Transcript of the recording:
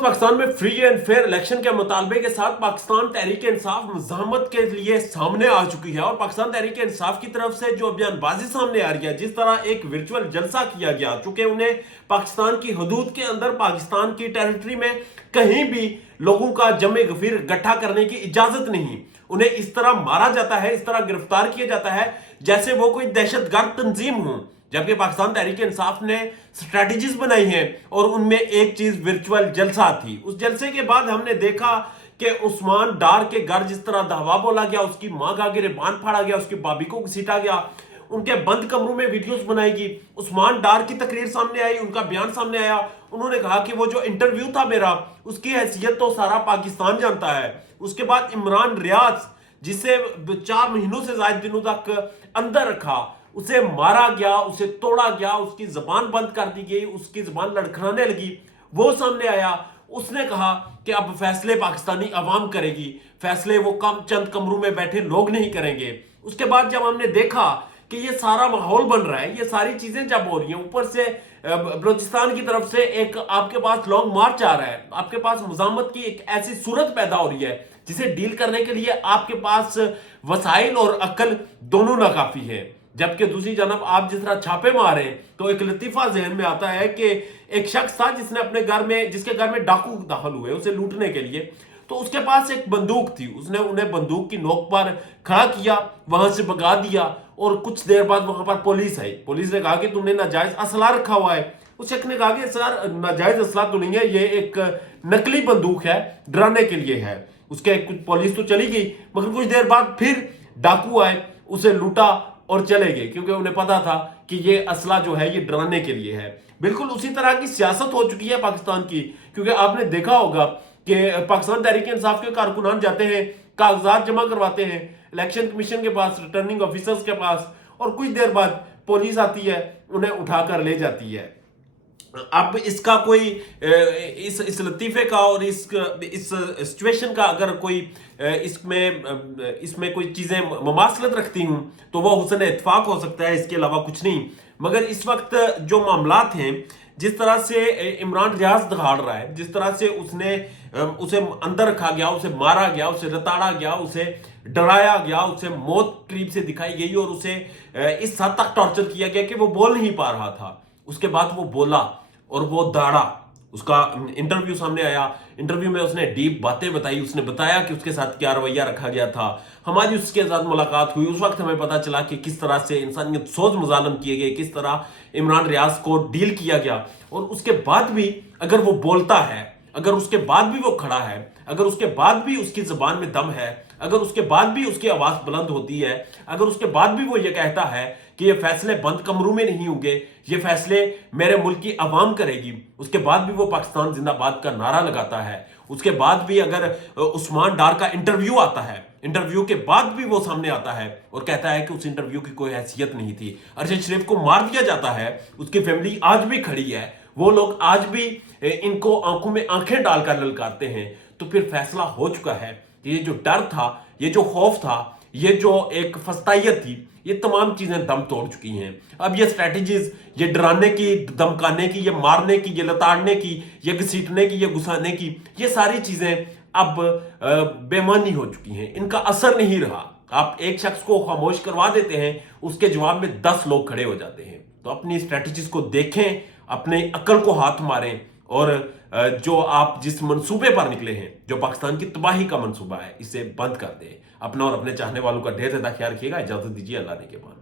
वक्त पाकिस्तान में free and fair election के मुतालबे के साथ पाकिस्तान तहरीक इंसाफ मज़ाहमत के लिए सामने आ चुकी है और पाकिस्तान तहरीक इंसाफ की तरफ से जो बयानबाजी सामने आ रही है, जिस तरह एक वर्चुअल जलसा किया गया, चूंकि उन्हें पाकिस्तान की हदूद के अंदर पाकिस्तान की टेरिटरी में कहीं भी लोगों का जमे गफीर इकट्ठा करने की इजाजत नहीं, उन्हें इस तरह मारा जाता है, इस तरह गिरफ्तार किया जाता है जैसे वो कोई दहशतगर्द तंजीम हो। जबकि पाकिस्तान तहरीक इंसाफ ने स्ट्रेटजीज बनाई हैं और उनमें एक चीज वर्चुअल जलसा थी। उस जलसे के बाद हमने देखा कि उस्मान डार के घर जिस तरह धावा बोला गया, उसकी मां का गिरबान फाड़ा गया, उसकी भाभी को घसीटा गया, उनके बंद कमरों में वीडियोस बनाई गई, उस्मान डार की तकरीर सामने आई, उनका बयान सामने आया। उन्होंने कहा कि वो जो इंटरव्यू था मेरा, उसकी हैसियत तो सारा पाकिस्तान जानता है। उसके बाद इमरान रियाज, जिसे 4 महीनों से ज्यादा दिनों तक अंदर रखा, उसे मारा गया, उसे तोड़ा गया, उसकी जबान बंद कर दी गई, उसकी जबान लड़खड़ाने लगी, वो सामने आया। उसने कहा कि अब फैसले पाकिस्तानी अवाम करेगी, फैसले वो कम चंद कमरों में बैठे लोग नहीं करेंगे। उसके बाद जब हमने देखा कि ये सारा माहौल बन रहा है, ये सारी चीजें जब हो रही हैं, ऊपर से बलूचिस्तान की तरफ से एक आपके पास लॉन्ग मार्च आ रहा है, आपके पास मुजामत की एक ऐसी सूरत पैदा हो रही है जिसे डील करने के लिए आपके पास वसाइल और अक्ल दोनों नाकाफी है। जबकि दूसरी जानब आप जिस तरह छापे मारे तो एक लतीफा जहन में आता है कि एक शख्स था जिसने अपने घर में, जिसके घर में डाकू दाखिल हुए उसे लूटने के लिए, तो उसके पास एक बंदूक थी, उसने उन्हें बंदूक की नोक पर खड़ा किया, वहां से भगा दिया और कुछ देर बाद वहां पर पुलिस आई। पुलिस ने कहा कि तुमने नाजायज असला रखा हुआ है। उस शख्स ने कहा कि सर नाजायज असला तो नहीं है, ये एक नकली बंदूक है, डराने के लिए है। उसके कुछ पुलिस तो चली गई, मगर कुछ देर बाद फिर डाकू आए, उसे लूटा और चले गए, क्योंकि उन्हें पता था कि ये असला जो है ये डराने के लिए है। बिल्कुल उसी तरह की सियासत हो चुकी है पाकिस्तान की, क्योंकि आपने देखा होगा कि पाकिस्तान तहरीक इंसाफ के कारकुनान जाते हैं, कागजात जमा करवाते हैं इलेक्शन कमीशन के पास, रिटर्निंग ऑफिसर्स के पास, और कुछ देर बाद पुलिस आती है, उन्हें उठाकर ले जाती है। अब इसका कोई इस लतीफे का और इस सिचुएशन का अगर कोई इसमें कोई चीजें ममासलत रखती हूं तो वह हुस्न इत्तेफाक हो सकता है, इसके अलावा कुछ नहीं। मगर इस वक्त जो मामलात हैं, जिस तरह से इमरान रियाज दहाड़ रहा है, जिस तरह से उसे अंदर रखा गया, उसे मारा गया, उसे रताड़ा गया, उसे डराया गया, उसे मौत करीब से दिखाई गई और उसे इस हद तक टॉर्चर किया गया कि वो बोल नहीं पा रहा था। उसके बाद वो बोला और वो दाड़ा, उसका इंटरव्यू सामने आया, इंटरव्यू में उसने डीप बातें बताई, उसने बताया कि उसके साथ क्या रवैया रखा गया था। हमारी उसके साथ मुलाकात हुई, उस वक्त हमें पता चला कि किस तरह से इंसानियत सोच मुजालम किए गए, किस तरह इमरान रियाज को डील किया गया। और उसके बाद भी अगर वो बोलता है, अगर उसके बाद भी वो खड़ा है, अगर उसके बाद भी उसकी जुबान में दम है, अगर उसके बाद भी उसकी आवाज बुलंद होती है, अगर उसके बाद भी वो ये कहता है कि ये फैसले बंद कमरों में नहीं होंगे, ये फैसले मेरे मुल्क की आवाम करेगी, उसके बाद भी वो पाकिस्तान जिंदाबाद का नारा लगाता है, उसके बाद भी अगर उस्मान डार का इंटरव्यू आता है, इंटरव्यू के बाद भी वो सामने आता है और कहता है कि उस इंटरव्यू की कोई हैसियत नहीं थी, अरशद शरीफ को मार दिया जाता है, उसकी फैमिली आज भी खड़ी है, वो लोग आज भी इनको आंखों में आंखें डालकर ललकारते हैं, तो फिर फैसला हो चुका है कि ये जो डर था, ये जो खौफ था, ये जो एक फस्तायत थी, ये तमाम चीजें दम तोड़ चुकी हैं। अब ये स्ट्रैटेजीज, ये डराने की, धमकाने की, ये मारने की, ये लताड़ने की, ये घसीटने की, ये घुसाने की, ये सारी चीजें अब बेमानी हो चुकी हैं, इनका असर नहीं रहा। आप एक शख्स को खामोश करवा देते हैं, उसके जवाब में 10 लोग खड़े हो जाते हैं। तो अपनी स्ट्रैटेजीज को देखें, अपने अक्ल को हाथ मारें और जो आप जिस मंसूबे पर निकले हैं, जो पाकिस्तान की तबाही का मंसूबा है, इसे बंद कर दें। अपना और अपने चाहने वालों का ढेर ज्यादा ख्याल रखिएगा। इजाजत दीजिए, अल्लाह ने के बाद।